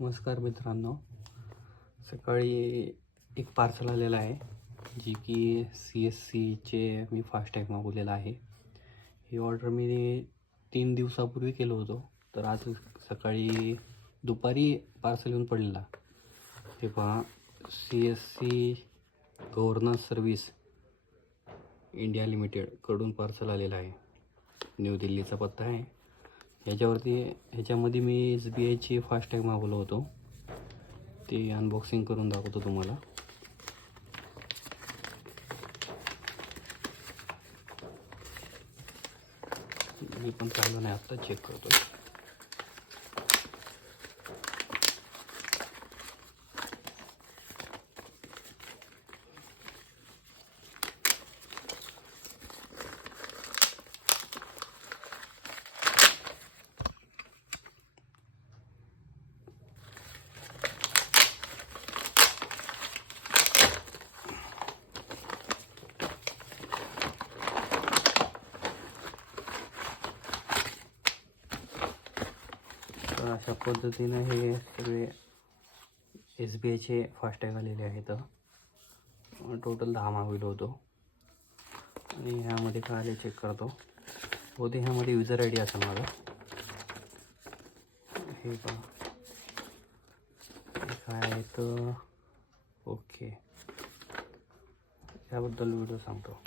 नमस्कार मित्रांनो, सकाळी एक पार्सल आलेलं आहे जी की CSCचे मी फास्टॅग मागवलेला आहे. ही ऑर्डर मी 3 दिवसापूर्वी केलं होतं, तर आज सकाळी दुपारी पार्सल येऊन पडलेला. हे पहा, CSC गव्हर्नन्स सर्व्हिस इंडिया लिमिटेडकडून पार्सल आलेलं आहे. न्यू दिल्लीचा पत्ता आहे. ह्याच्यामध्ये मी SBIचे फास्टॅग मागवलं होतं, ते अनबॉक्सिंग करून दाखवतो तुम्हाला. मी पण पाहिलं नाही, आत्ता चेक करतो. तर अशा पद्धतीने हे सगळे SBIचे फास्टॅग आलेले आहेत. टोटल 10 मागवलं होतो आणि ह्यामध्ये काय आले चेक करतो. होते ह्यामध्ये युजर ID असा माझा. हे पहा, काय आहे तर ओके, याबद्दल व्हिडिओ सांगतो.